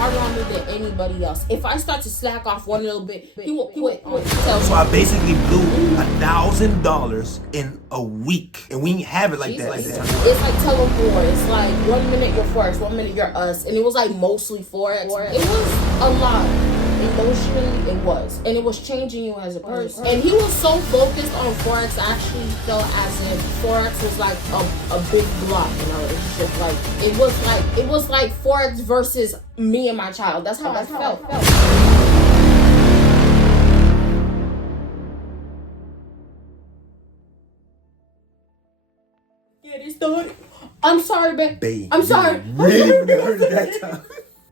harder on me than anybody else. If I start to slack off one little bit, he will quit on himself. So I basically blew $1,000 in a week, and we ain't have it like that. It's like tug of war. It's like 1 minute you're Forex, 1 minute you're us, and it was like mostly Forex. It was a lot. Emotionally, it was, and it was changing you as a person. And he was so focused on Forex, I actually felt as if Forex was like a big block in our relationship. Like it was like Forex versus me and my child. That's how I felt. Get it started. I'm sorry, babe. I'm sorry. Really heard it that time.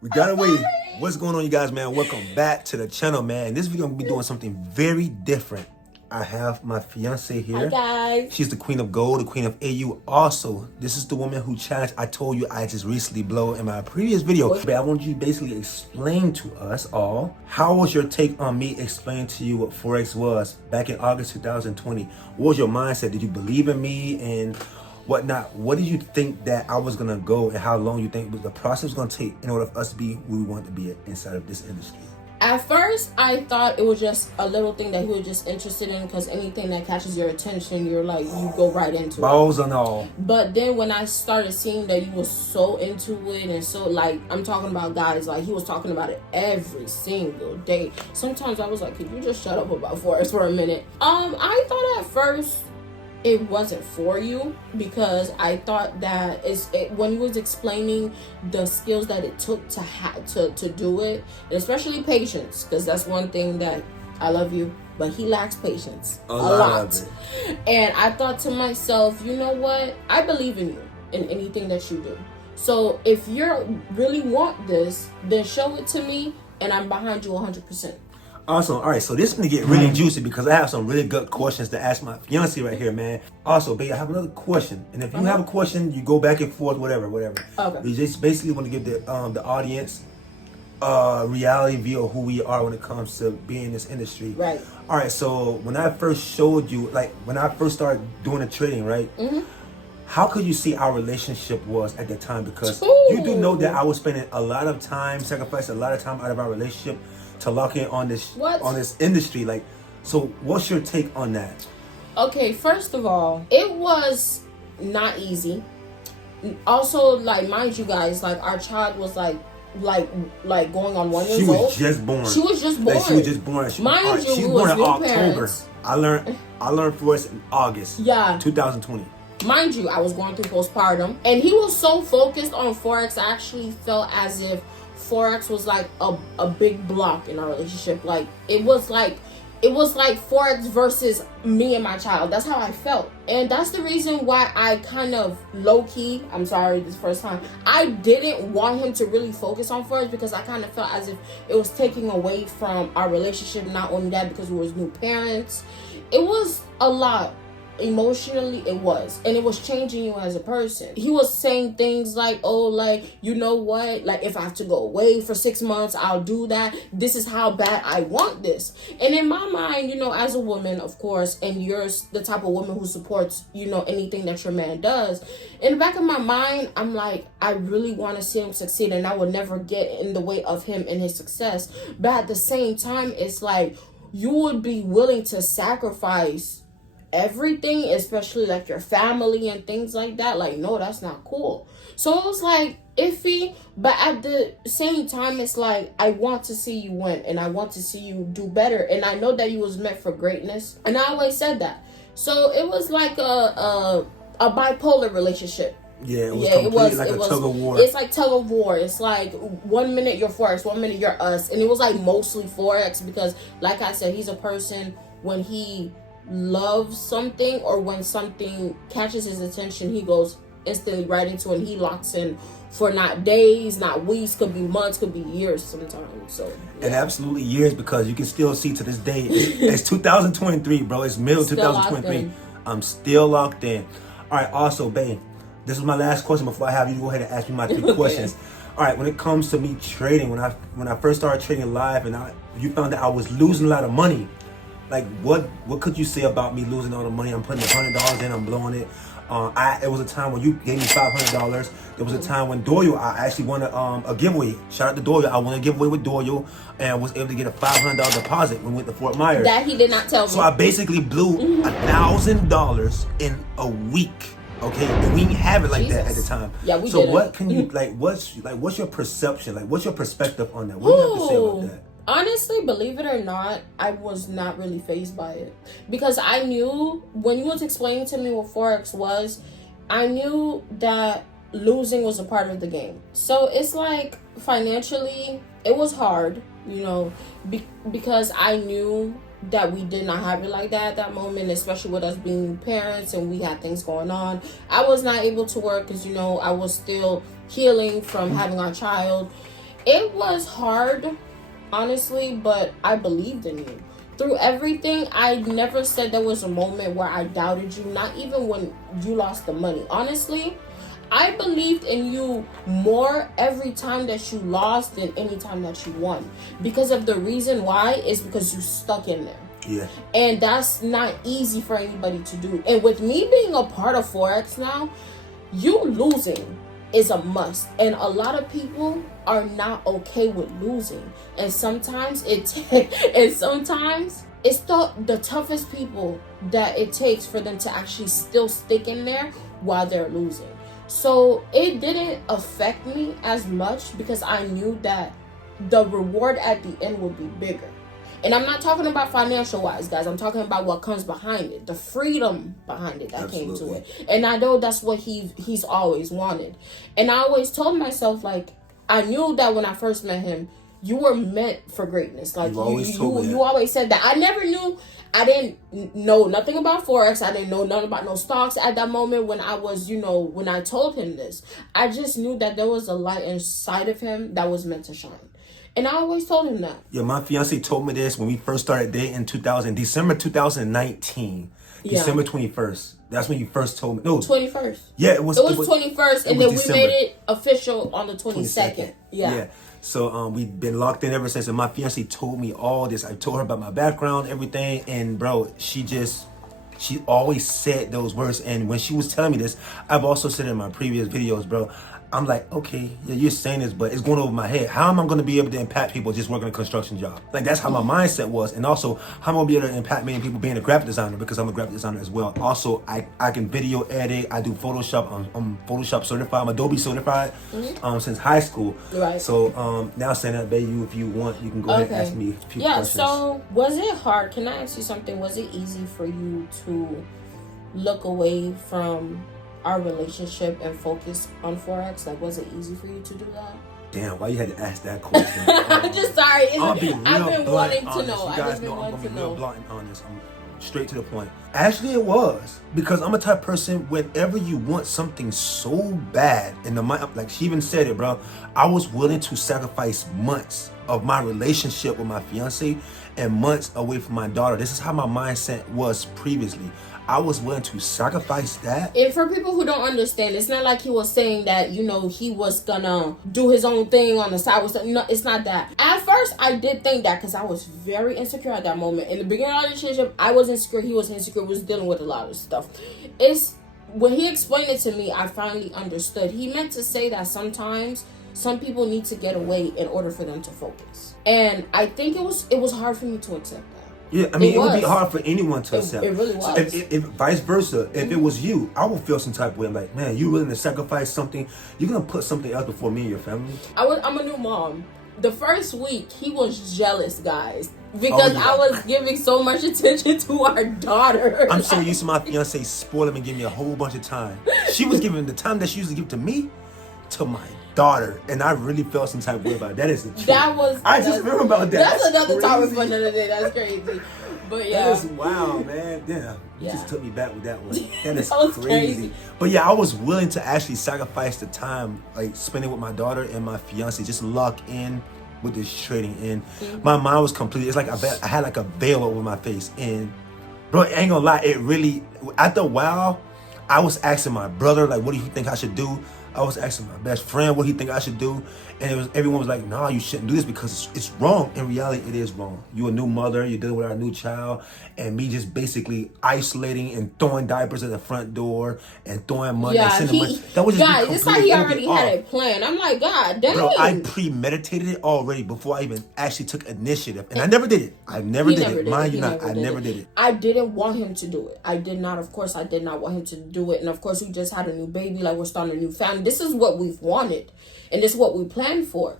We got away. What's going on, you guys, man? Welcome back to the channel, man. This video I'm gonna be doing something very different. I have my fiance here. Hi, guys. She's the queen of gold, the queen of AU. Also, this is the woman who challenged. I told you I just recently blew in my previous video. But I want you to basically explain to us all, how was your take on me explaining to you what Forex was back in August 2020? What was your mindset? Did you believe in me and whatnot? What did you think that I was gonna go, and how long you think the process was gonna take in order for us to be where we want to be inside of this industry? At first, I thought it was just a little thing that he was just interested in, because anything that catches your attention, you're like, you go right into balls and all. But then when I started seeing that you was so into it, and so like, I'm talking about guys, like he was talking about it every single day. Sometimes I was like, could you just shut up about Forex for a minute? I thought at first it wasn't for you, because I thought that when he was explaining the skills that it took to do it, and especially patience, because that's one thing that I love you, but he lacks patience a lot. And I thought to myself, you know what? I believe in you in anything that you do. So if you really want this, then show it to me, and I'm behind you 100%. Awesome. All right, so this is gonna get really juicy, because I have some really good questions to ask my fiance right here, man. Also, babe, I have another question, and if you have a question, you go back and forth, whatever. Okay. We just basically want to give the audience reality view of who we are when it comes to being in this industry. Right. All right. So when I first showed you, like when I first started doing the trading, right? How could you see our relationship was at that time? Because you do know that I was spending a lot of time, sacrificing a lot of time out of our relationship to lock in on this industry. Like, so what's your take on that? Okay, first of all, it was not easy. Also, like, mind you guys, like our child was like going on 1 year old. She was just born. She was just born. Like, she was just born. Mind you, she was born in October. I learned Forex in August. Yeah. 2020. Mind you, I was going through postpartum, and he was so focused on Forex, I actually felt as if Forex was like a big block in our relationship. Like it was like Forex versus me and my child. That's how I felt. And that's the reason why I kind of low-key, I'm sorry, this first time, I didn't want him to really focus on Forex, because I kind of felt as if it was taking away from our relationship. Not only that, because we was new parents. It was a lot. Emotionally, it was, and it was changing you as a person. He was saying things like, oh, like, you know what, like if I have to go away for 6 months, I'll do that. This is how bad I want this. And in my mind, you know, as a woman, of course, and you're the type of woman who supports, you know, anything that your man does, in the back of my mind, I'm like, I really want to see him succeed, and I will never get in the way of him and his success. But at the same time, it's like you would be willing to sacrifice everything, especially like your family and things like that. Like, no, that's not cool. So it was like iffy, but at the same time, it's like I want to see you win, and I want to see you do better, and I know that you was meant for greatness, and I always said that. So it was like a bipolar relationship. Yeah, it was like a tug of war. It's like tug of war. It's like 1 minute you're Forex, 1 minute you're us, and it was like mostly Forex, because like I said, he's a person, when he loves something or when something catches his attention, he goes instantly right into it, and he locks in for not days, not weeks, could be months, could be years sometimes. So yeah. And absolutely years, because you can still see to this day, it's 2023, bro. It's middle 2023. I'm still locked in. All right, also, babe, this is my last question before I have you go ahead and ask me my 3 questions. All right, when it comes to me trading, when I first started trading live, and you found that I was losing a lot of money, like what could you say about me losing all the money? I'm putting $100 in, I'm blowing it. It was a time when you gave me $500. There was a time when Doyle, I actually won a giveaway. Shout out to Doyle. I won a giveaway with Doyle and was able to get a $500 deposit when we went to Fort Myers. That he did not tell me. So I basically blew $1,000 in a week. Okay, and we didn't have it like that at the time. Yeah, we So didn't. what can you what's your perception? Like, what's your perspective on that? What do you have to say about that? Honestly, believe it or not, I was not really fazed by it. Because I knew, when you was explaining to me what Forex was, I knew that losing was a part of the game. So it's like, financially, it was hard, you know, because I knew that we did not have it like that at that moment, especially with us being parents and we had things going on. I was not able to work because, you know, I was still healing from having our child. It was hard, honestly, but I believed in you. Through everything, I never said there was a moment where I doubted you, not even when you lost the money. Honestly, I believed in you more every time that you lost than any time that you won. Because of the reason why is because you stuck in there. Yeah. And that's not easy for anybody to do. And with me being a part of Forex now, you losing is a must. And a lot of people are not okay with losing. And sometimes it's the toughest people that it takes for them to actually still stick in there while they're losing. So it didn't affect me as much because I knew that the reward at the end would be bigger. And I'm not talking about financial wise, guys. I'm talking about what comes behind it, the freedom behind it that Absolutely. came to it. And I know that's what he's always wanted. And I always told myself, like, I knew that when I first met him, you were meant for greatness. Like, you always said that. I didn't know nothing about Forex. I didn't know nothing about no stocks at that moment when I was, when I told him this. I just knew that there was a light inside of him that was meant to shine. And I always told him that. Yeah, my fiance told me this when we first started dating in December 2019. Yeah. December 21st. That's when you first told me. No. 21st. Yeah, it was 21st, and then December. We made it official on the 22nd. Yeah. So we've been locked in ever since, and my fiance told me all this. I told her about my background, everything, and bro, she always said those words. And when she was telling me this, I've also said it in my previous videos, bro. I'm like, okay, yeah, you're saying this, but it's going over my head. How am I going to be able to impact people just working a construction job? Like, that's how my mindset was. And also, how am I going to be able to impact many people being a graphic designer, because I'm a graphic designer as well. Also, I can video edit. I do Photoshop. I'm Photoshop certified. I'm Adobe certified since high school. Right. So now, Santa, if you want, you can go ahead and ask me a few questions. Yeah, so was it hard? Can I ask you something? Was it easy for you to look away from our relationship and focus on Forex? Like, was it easy for you to do that? Damn, why you had to ask that question? I'm just sorry. I've been wanting to know. You guys know I'm gonna be real blunt and honest. I'm straight to the point. Actually, it was, because I'm a type of person, whenever you want something so bad, in the mind, like she even said it, bro, I was willing to sacrifice months of my relationship with my fiance and months away from my daughter. This is how my mindset was previously. I was willing to sacrifice that. And for people who don't understand, it's not like he was saying that, he was gonna do his own thing on the side. No, it's not that. At first, I did think that because I was very insecure at that moment. In the beginning of the relationship, I was insecure. He was insecure. Was dealing with a lot of stuff. It's when he explained it to me, I finally understood. He meant to say that sometimes some people need to get away in order for them to focus. And I think it was hard for me to accept that. Yeah, I mean, it would be hard for anyone to accept. It really was. So if vice versa, if it was you, I would feel some type of way. I'm like, man, you willing to sacrifice something? You're going to put something else before me and your family? I'm a new mom. The first week, he was jealous, guys, because I was giving so much attention to our daughter. I'm so used to my fiance spoiling and giving me a whole bunch of time. She was giving the time that she used to give to me to my daughter, and I really felt some type of way about it. That is the truth. I just remember about that. That's another topic for another day. That's crazy. But yeah. That is wow, man. Damn. You just took me back with that one. That is crazy. But yeah, I was willing to actually sacrifice the time, like spending with my daughter and my fiance, just lock in with this trading. And my mind was completely, it's like I had like a veil over my face. And bro, I ain't gonna lie, it really, after a while, I was asking my brother, like, what do you think I should do? I was asking my best friend what he think I should do, and everyone was like, "Nah, you shouldn't do this because it's wrong." In reality, it is wrong. You're a new mother. You're dealing with our new child, and me just basically isolating and throwing diapers at the front door and throwing money and sending money. That was just God, it's like he already had it planned. I'm like, God, dang. Bro, I premeditated it already before I even actually took initiative, and I never did it. I never did it. Mind you, not I never did it. I didn't want him to do it. I did not. Of course, I did not want him to do it. And of course, we just had a new baby. Like, we're starting a new family. This is what we've wanted, and this is what we planned for.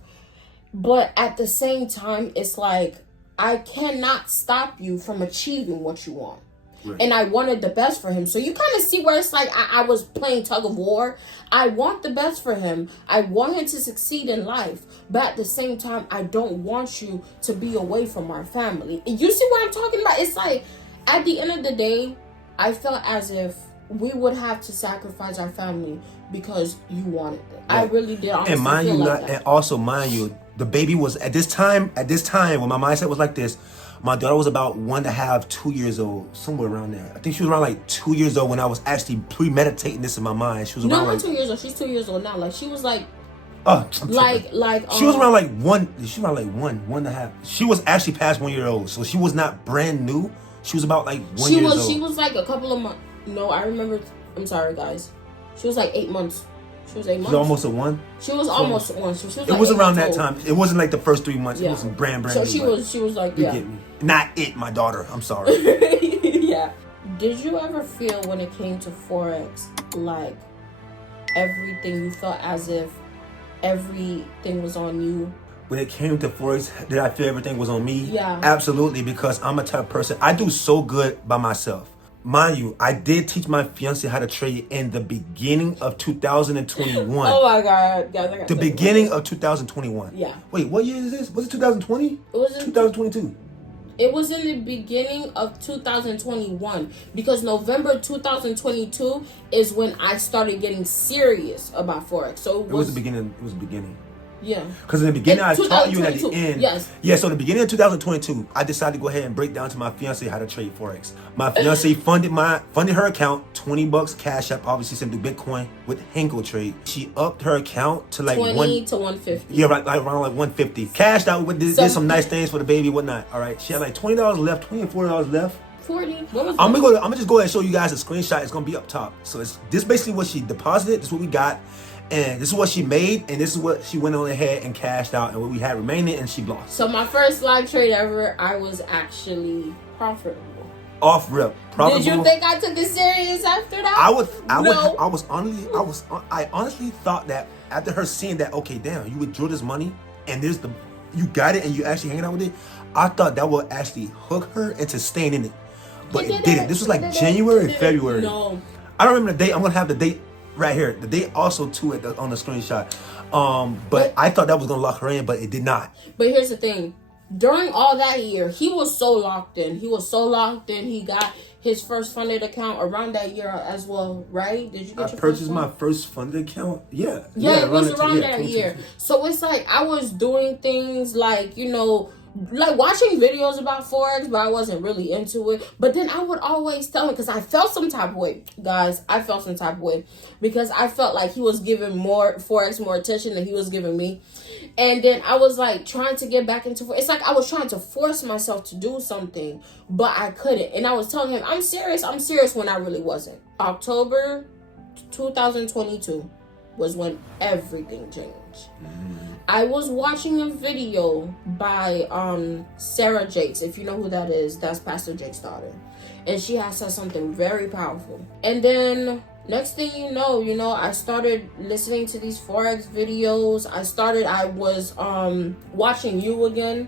But at the same time, it's like, I cannot stop you from achieving what you want. Right. And I wanted the best for him. So you kind of see where it's like I was playing tug of war. I want the best for him. I want him to succeed in life. But at the same time, I don't want you to be away from our family. You see what I'm talking about? It's like, at the end of the day, I felt as if we would have to sacrifice our family because you wanted it. Right. I really did. And mind you, and also mind you, the baby was at this time when my mindset was like this, my daughter was about 1.5, 2 years old, somewhere around there. I think she was around like 2 years old when I was actually premeditating this in my mind. She was around not 2 years old. She's 2 years old now. Like, she was like, she was around like one. She was around like 1.5. She was actually past 1 year old, so she was not brand new. She was about like 1 year old. She was like a couple of months. No, I remember. I'm sorry, guys. She was like 8 months. She was 8 months. She was almost a 1. She was almost 1. She was it was around that time. It wasn't like the first 3 months. Yeah. It was brand new. So she was like, you get me. Not it, my daughter. I'm sorry. Yeah. Did you ever feel when it came to Forex, like everything, you felt as if everything was on you? When it came to Forex, did I feel everything was on me? Yeah. Absolutely, because I'm a type of person, I do so good by myself. Mind you, I did teach my fiance how to trade in the beginning of 2021. Oh my God. Guys, the beginning of 2021. Yeah. Wait, what year is this? Was it 2020? It was 2022. It was in the beginning of 2021 because November 2022 is when I started getting serious about Forex. So it was the beginning. It was the beginning. Yeah. Because in the beginning, I taught you, and at the end. Yes. Yeah, so in the beginning of 2022, I decided to go ahead and break down to my fiance how to trade Forex. My fiance funded her account, $20 Cash App, obviously sent through Bitcoin with Henkel Trade. She upped her account to like 20 to 150. Yeah, right, like around like 150. Cashed out, did some nice things for the baby, whatnot. All right, she had like $20 left, $20 and $40 left. 40. What was I'm gonna just go ahead and show you guys a screenshot. It's gonna be up top. So this basically what she deposited. This is what we got. And this is what she made, and this is what she went on ahead and cashed out, and what we had remaining, and she lost. So my first live trade ever, I was actually profitable. Off rip, profitable. Did you think I took it serious after that? I honestly thought that after her seeing that, okay, damn, you withdrew this money, and you got it, and you actually hanging out with it. I thought that would actually hook her into staying in it, but it didn't. This was like January, February. No, I don't remember the date. I'm gonna have the date right here. The date also too on the screenshot. But I thought that was gonna lock her in, but it did not. But here's the thing. During all that year, he was so locked in. He got his first funded account around that year as well, right? Did you get your purchased my first funded account? Yeah. Yeah, it was around that year. So it's like I was doing things like, like watching videos about Forex, but I wasn't really into it. But then I would always tell him, because I felt some type of way. Guys, I felt some type of way. Because I felt like he was giving Forex more attention than he was giving me. And then I was like trying to get back into Forex. It's like I was trying to force myself to do something, but I couldn't. And I was telling him, I'm serious when I really wasn't. October 2022 was when everything changed. I was watching a video by Sarah Jakes. If you know who that is, that's Pastor Jake's daughter. And she has said something very powerful. And then next thing you know, I started listening to these Forex videos. I was watching you again,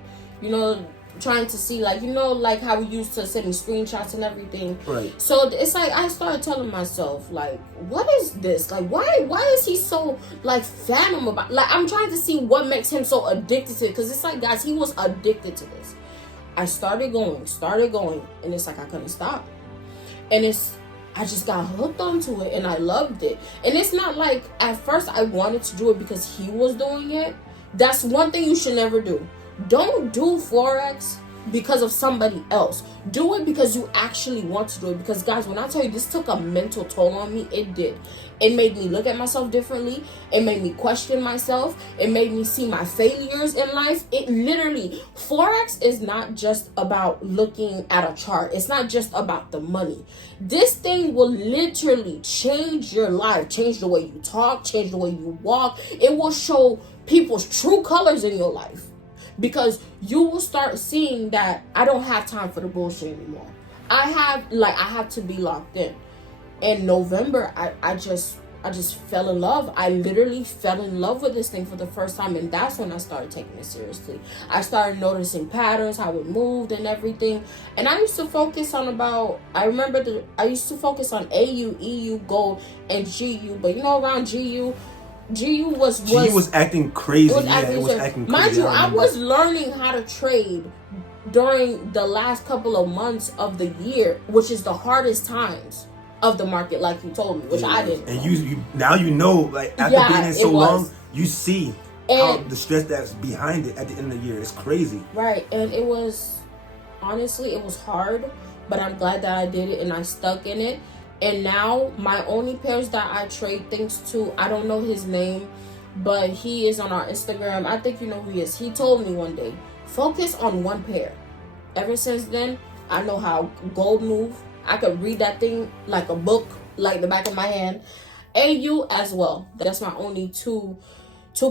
trying to see like how we used to send me screenshots and everything. Right. So it's like I started telling myself, like, what is this? Like, why is he so like phantom about? Like, I'm trying to see what makes him so addicted to it, because it's like, guys, he was addicted to this. I started going, and it's like I couldn't stop. And I just got hooked onto it, and I loved it. And it's not like at first I wanted to do it because he was doing it. That's one thing you should never do. Don't do Forex because of somebody else. Do it because you actually want to do it. Because guys, when I tell you this took a mental toll on me, it did. It made me look at myself differently. It made me question myself. It made me see my failures in life. It literally, Forex is not just about looking at a chart. It's not just about the money. This thing will literally change your life, change the way you talk, change the way you walk. It will show people's true colors in your life. Because you will start seeing that I don't have time for the bullshit anymore. I have to be locked in. In November, I just fell in love. I literally fell in love with this thing for the first time, and that's when I started taking it seriously. I started noticing patterns, how it moved and everything. And I used to focus on I used to focus on AU, EU, gold, and GU. But around GU was acting crazy. It was acting crazy. Mind you, I was learning how to trade during the last couple of months of the year, which is the hardest times of the market, like you told me, which I didn't. And you now like after being in so long, you see how the stress that's behind it at the end of the year is crazy. Right, and it was hard, but I'm glad that I did it and I stuck in it. And now my only pairs that I trade things to, I don't know his name, but he is on our Instagram. I think you know who he is. He told me one day, focus on one pair. Ever since then, I know how gold move. I could read that thing like a book, like the back of my hand. AU as well. That's my only two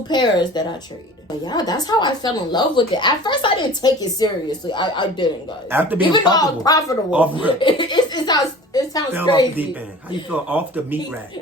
pairs that I trade. But yeah, that's how I fell in love with it. At first, I didn't take it seriously. I didn't, guys. After being even profitable, though I was profitable, it sounds fell crazy. Off the deep end. How you feel off the meat rack?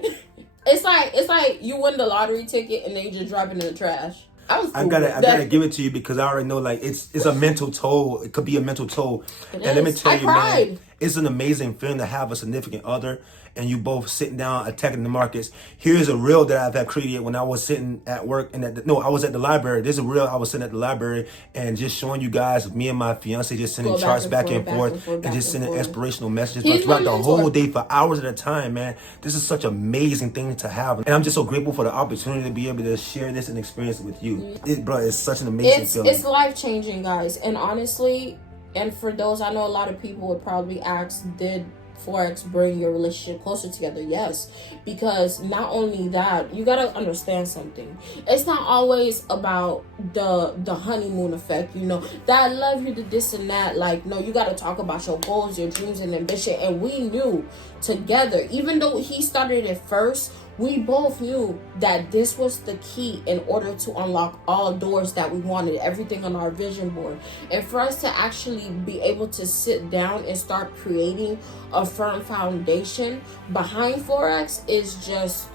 It's like you win the lottery ticket and then you just drop it in the trash. I gotta give it to you because I already know like it's a mental toll. It could be a mental toll. And let me tell you, man, it's an amazing feeling to have a significant other and you both sitting down attacking the markets. Here's a reel that I've had created when I was sitting at work and I was at the library. There's a reel I was sitting at the library and just showing you guys, me and my fiance just sending charts back and forth and just sending inspirational messages throughout the whole day for hours at a time, man. This is such an amazing thing to have. And I'm just so grateful for the opportunity to be able to share this and experience it with you. It's such an amazing feeling. It's life-changing, guys. And honestly, and for those, I know a lot of people would probably ask, did Forex bring your relationship closer together? Yes, because not only that, you gotta understand something. It's not always about the honeymoon effect, that I love you, the this and that. Like, no, you gotta talk about your goals, your dreams, and ambition. And we knew together, even though he started it first, we both knew that this was the key in order to unlock all doors that we wanted, everything on our vision board. And for us to actually be able to sit down and start creating a firm foundation behind Forex is just...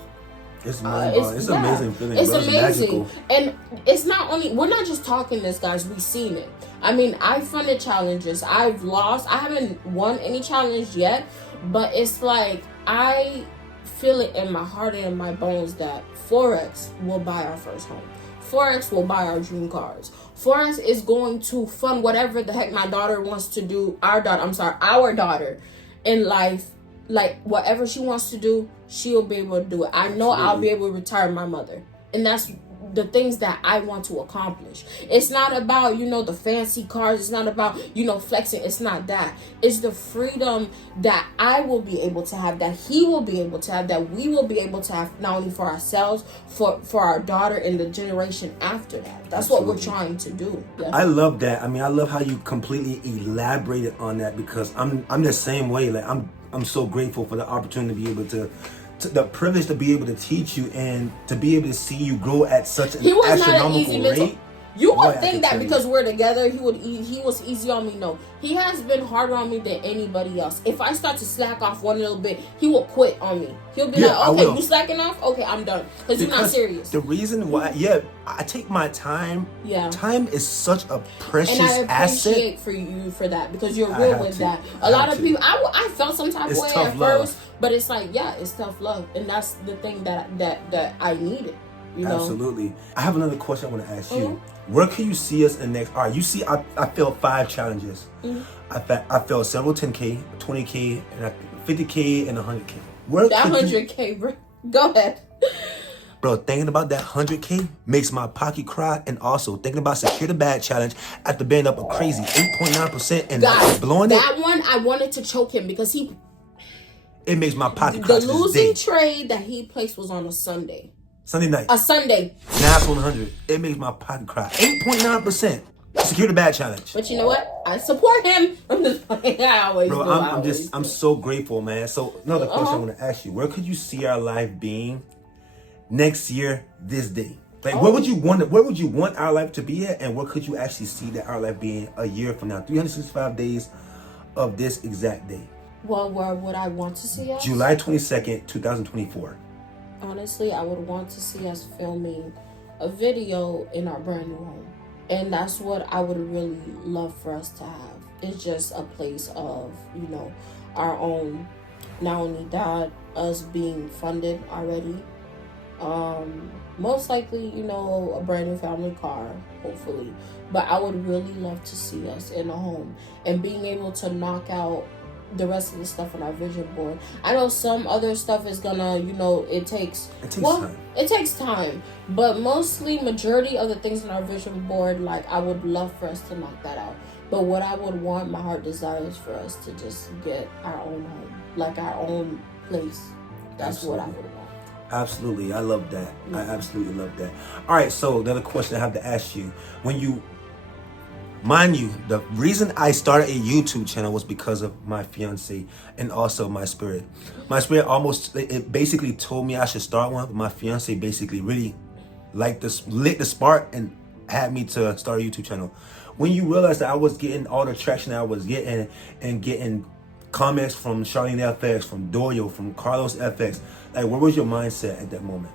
It's amazing feeling. It's bro. amazing. It's and it's not only... We're not just talking this, guys. We've seen it. I mean, I've funded challenges. I've lost. I haven't won any challenge yet. But it's like, I feel it in my heart and in my bones that Forex will buy our first home. Forex will buy our dream cars. Forex is going to fund whatever the heck my daughter wants to do. Our daughter in life. Like, whatever she wants to do, she'll be able to do it. I know I'll be able to retire my mother. And that's the things that I want to accomplish. It's not about, the fancy cars. It's not about, flexing. It's not that. It's the freedom that I will be able to have, that he will be able to have, that we will be able to have, not only for ourselves, for our daughter and the generation after that. That's what we're trying to do. Yeah. I love that. I mean, I love how you completely elaborated on that because I'm the same way. Like, I'm so grateful for the opportunity to be able to the privilege to be able to teach you and to be able to see you grow at such an astronomical rate. You would think that because we're together, he was easy on me. No, he has been harder on me than anybody else. If I start to slack off one little bit, he will quit on me. He'll be like, okay, you slacking off? Okay, I'm done. Because you're not serious. The reason why, I take my time. Yeah. Time is such a precious asset. And I appreciate for you for that because you're real with that. A lot of people, I felt some type of way at first, but it's like, it's tough love. And that's the thing that I needed. Absolutely. I have another question I want to ask you. Where can you see us in next? All right, you see, I failed 5 challenges. I failed several 10K, 20K, and 50K, and 100K. That 100K, bro. Go ahead. Bro, thinking about that 100K makes my pocket cry. And also thinking about Secure the Bag Challenge after being up a crazy 8.9% and Guys, blowing that one, I wanted to choke him because it makes my pocket cry. The losing trade that he placed was on a Sunday. Sunday night. A Sunday. Now it's 100. It makes my pocket cry. 8.9%. Secure the Bag Challenge. But you know what? I support him. I'm just I always Bro, do. I'm so grateful, man. So another question I want to ask you: where could you see our life being next year, this day? Like, where would you want our life to be at, and where could you actually see that our life being a year from now, 365 days of this exact day? Well, where would I want to see us? July 22nd, 2024. Honestly, I would want to see us filming a video in our brand new home. And that's what I would really love for us to have. It's just a place of, you know, our own, not only that, us being funded already. Most likely, you know, a brand new family car, hopefully. But I would really love to see us in a home and being able to knock out the rest of the stuff on our vision board. I know some other stuff is gonna, you know, it takes time. It takes time, but mostly majority of the things on our vision board, like, I would love for us to knock that out. But what I would want, my heart desires for us to just get our own home, like our own place. That's what I would want. Absolutely, I love that. I absolutely love that. All right, so the other question I have to ask you: mind you, the reason I started a YouTube channel was because of my fiance and also my spirit. My spirit it basically told me I should start one, but my fiance basically really lit the spark and had me to start a YouTube channel. When you realize that I was getting all the traction that I was getting and getting comments from Charlene FX, from Doyo, from Carlos FX, like, what was your mindset at that moment?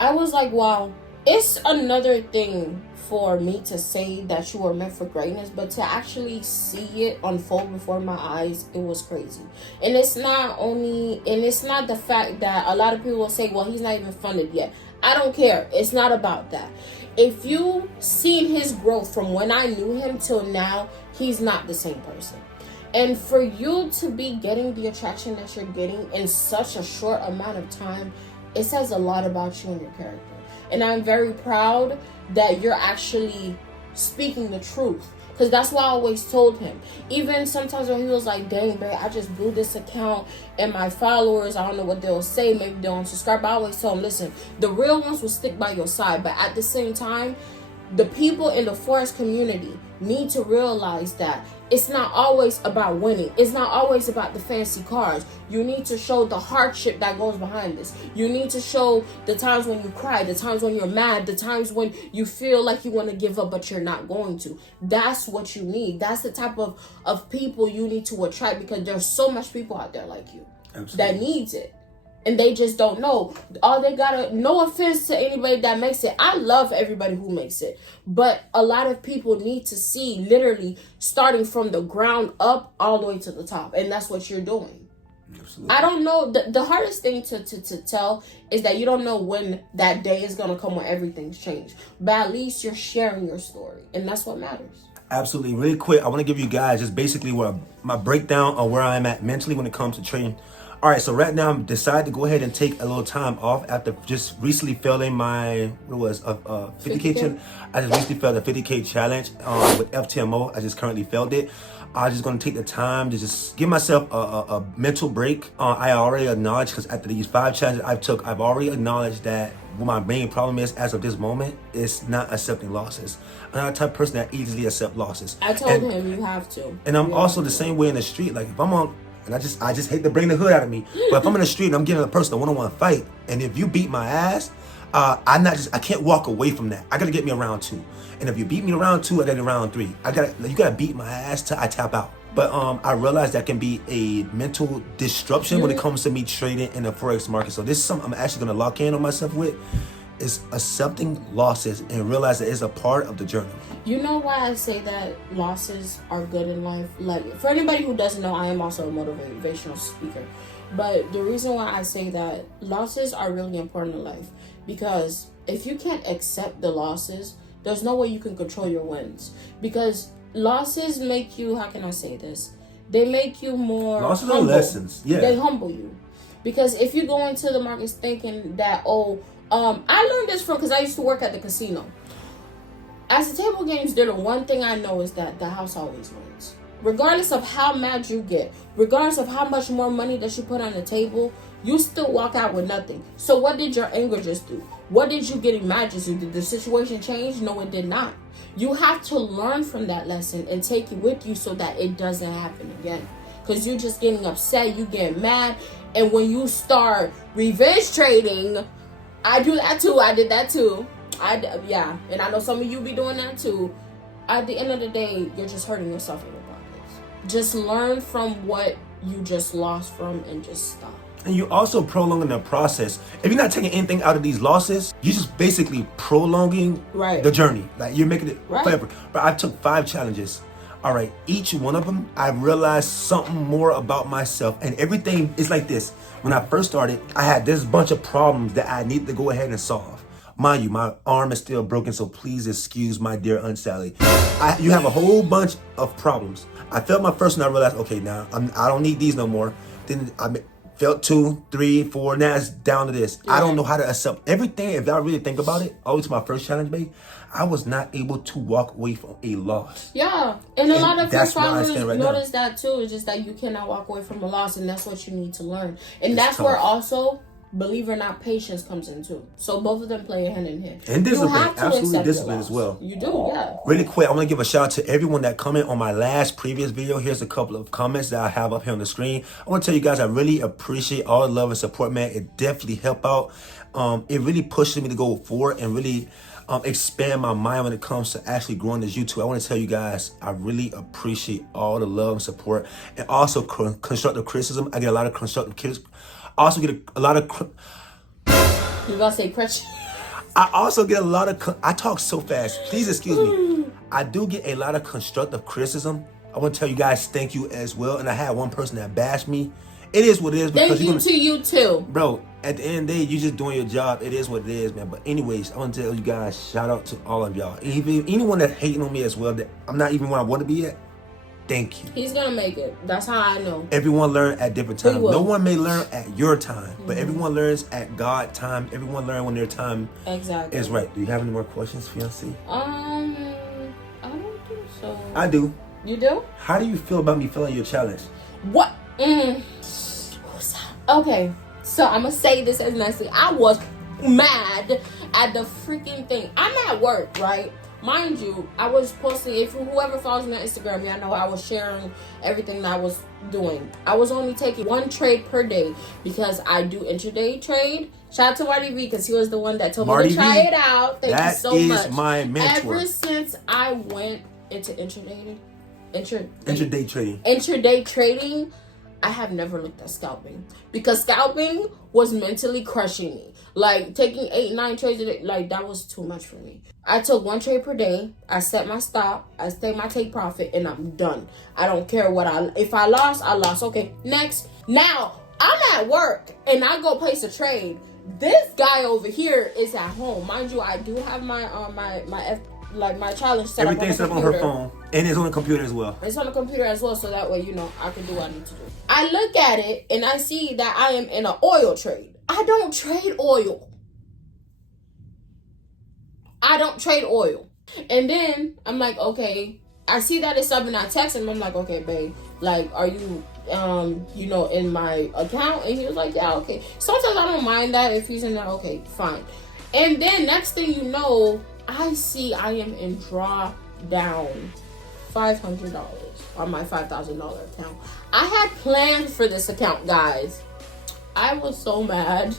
I was like, wow, it's another thing for me to say that you were meant for greatness, but to actually see it unfold before my eyes, it was crazy. And it's not the fact that a lot of people will say, well, he's not even funded yet. I don't care. It's not about that. If you seen his growth from when I knew him till now, he's not the same person. And for you to be getting the attraction that you're getting in such a short amount of time, it says a lot about you and your character. And I'm very proud that you're actually speaking the truth. Because that's what I always told him. Even sometimes when he was like, dang, babe, I just blew this account and my followers, I don't know what they'll say. Maybe they'll unsubscribe. But I always tell him, listen, the real ones will stick by your side. But at the same time, the people in the Forex community need to realize that it's not always about winning. It's not always about the fancy cars. You need to show the hardship that goes behind this. You need to show the times when you cry, the times when you're mad, the times when you feel like you want to give up, but you're not going to. That's what you need. That's the type of people you need to attract, because there's so much people out there like you. Absolutely. That needs it. And they just don't know. All they gotta, no offense to anybody that makes it. I love everybody who makes it. But a lot of people need to see literally starting from the ground up all the way to the top. And that's what you're doing. Absolutely. I don't know. The hardest thing to tell is that you don't know when that day is gonna come when everything's changed. But at least you're sharing your story. And that's what matters. Absolutely. Really quick, I want to give you guys just basically my breakdown on where I'm at mentally when it comes to trading. All right, so right now I'm decided to go ahead and take a little time off after just recently failing my 50K challenge. I just recently failed a 50K challenge with FTMO. I just currently failed it. I'm just gonna take the time to just give myself a mental break. I already acknowledged, because after these 5 challenges I've already acknowledged that what my main problem is as of this moment is not accepting losses. I'm not the type of person that easily accept losses. I told him you have to. And I'm also the same way in the street. Like, if I'm on, and I just hate to bring the hood out of me, but if I'm in the street and I'm getting a person a one-on-one fight, and if you beat my ass, I can't walk away from that. I gotta get me a round 2. And if you beat me around 2, I got a round 3. You gotta beat my ass till I tap out. But I realize that can be a mental disruption when it comes to me trading in the Forex market. So this is something I'm actually gonna lock in on myself with, is accepting losses and realize that it's a part of the journey. You know why I say that losses are good in life? Like, for anybody who doesn't know, I am also a motivational speaker. But the reason why I say that losses are really important in life, because if you can't accept the losses, there's no way you can control your wins. Because losses make you, how can I say this? They make you more humble. Losses are lessons. Yeah. They humble you. Because if you go into the markets thinking that, oh, I learned this from, because I used to work at the casino. As the table games do, the one thing I know is that the house always wins. Regardless of how mad you get, regardless of how much more money that you put on the table, you still walk out with nothing. So what did your anger just do? What did you getting mad just do? Did the situation change? No, it did not. You have to learn from that lesson and take it with you so that it doesn't happen again. Because you're just getting upset, you get mad, and when you start revenge trading, I do that too. I did that too. Yeah, and I know some of you be doing that too. At the end of the day, you're just hurting yourself in your pockets. Just learn from what you just lost from and just stop. And you also prolonging the process. If you're not taking anything out of these losses, you're just basically prolonging the journey. Like, you're making it forever. But I took 5 challenges. All right, each one of them, I realized something more about myself. And everything is like this. When I first started, I had this bunch of problems that I need to go ahead and solve. Mind you, my arm is still broken, so please excuse my dear Aunt Sally. You have a whole bunch of problems. I felt my first one, I realized, okay, now I don't need these no more. Then I felt 2, 3, 4, now it's down to this. I don't know how to accept everything. If I really think about it, always my first challenge, babe, I was not able to walk away from a loss. Yeah, and a lot of your followers notice that too. It's just that you cannot walk away from a loss, and that's what you need to learn. And that's where also, believe it or not, patience comes in too. So both of them play hand in hand. And discipline, absolutely discipline as well. You do, yeah. Really quick, I want to give a shout out to everyone that commented on my last previous video. Here's a couple of comments that I have up here on the screen. I want to tell you guys, I really appreciate all the love and support, man. It definitely helped out. It really pushes me to go forward and really expand my mind when it comes to actually growing this YouTube. I want to tell you guys, I really appreciate all the love and support, and also constructive criticism. I get a lot of constructive criticism. I also get a lot of... You gonna say crutch? I also get a lot of... I talk so fast. Please excuse me. I do get a lot of constructive criticism. I want to tell you guys thank you as well. And I had one person that bashed me. It is what it is. Thank you to you too. Bro, at the end of the day, you just doing your job. It is what it is, man. But anyways, I want to tell you guys, shout out to all of y'all. Even anyone that's hating on me as well, that I'm not even where I want to be at. Thank you. He's gonna make it. That's how I know. Everyone learn at different times. No one may learn at your time, but everyone learns at God's time. Everyone learn when their time is right. Do you have any more questions, Fiance? I don't think so. I do. You do? How do you feel about me failing your challenge? What? Okay, so I'm gonna say this as nicely. I was mad at the freaking thing. I'm at work, right? Mind you, I was posting, if whoever follows me on Instagram, y'all know I was sharing everything that I was doing. I was only taking 1 trade per day because I do intraday trade. Shout out to Marty V, because he was the one that told me to try it out. Thank you so much. That is my mentor. Ever since I went into intraday trading, I have never looked at scalping, because scalping was mentally crushing me. Like, taking 8, 9 trades a day, like, that was too much for me. I took 1 trade per day. I set my stop. I take my take profit, and I'm done. I don't care if I lost, I lost. Okay, next. Now, I'm at work, and I go place a trade. This guy over here is at home. Mind you, I do have my my challenge set up on the computer. Everything's set up on her phone, and it's on the computer as well. It's on the computer as well, so that way, I can do what I need to do. I look at it, and I see that I am in an oil trade. I don't trade oil. And then I'm like, okay, I see that it's up, and I text him. I'm like, okay, babe, like, are you, in my account? And he was like, yeah, okay. Sometimes I don't mind that if he's in there. Okay, fine. And then next thing you know, I see I am in draw down $500 on my $5,000 account. I had planned for this account, guys. I was so mad.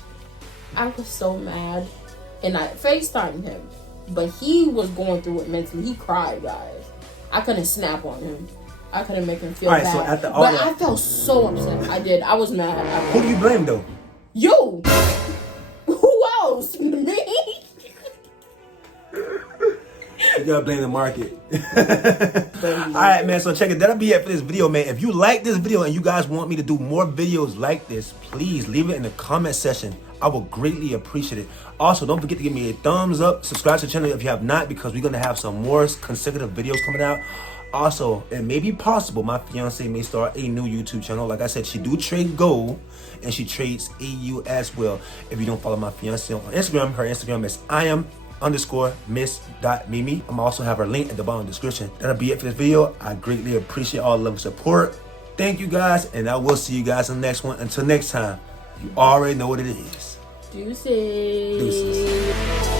And I FaceTimed him. But he was going through it mentally. He cried, guys. I couldn't snap on him. I couldn't make him feel bad. So after all but I felt so upset. I did. I was mad. Who do you blame, though? You. Who else? Me? You gotta blame the market. Alright, man, so check it. That'll be it for this video, man. If you like this video and you guys want me to do more videos like this, please leave it in the comment section. I will greatly appreciate it. Also, don't forget to give me a thumbs up. Subscribe to the channel if you have not, because we're gonna have some more consecutive videos coming out. Also, it may be possible my fiance may start a new YouTube channel. Like I said, she do trade gold and she trades AU as well. If you don't follow my fiance on Instagram, her Instagram is IAM_Miss.Mimi. I'm also have her link at the bottom of the description. That'll be it for this video. I greatly appreciate all the love and support. Thank you guys, and I will see you guys in the next one. Until next time, you already know what it is. Deuces. Deuces.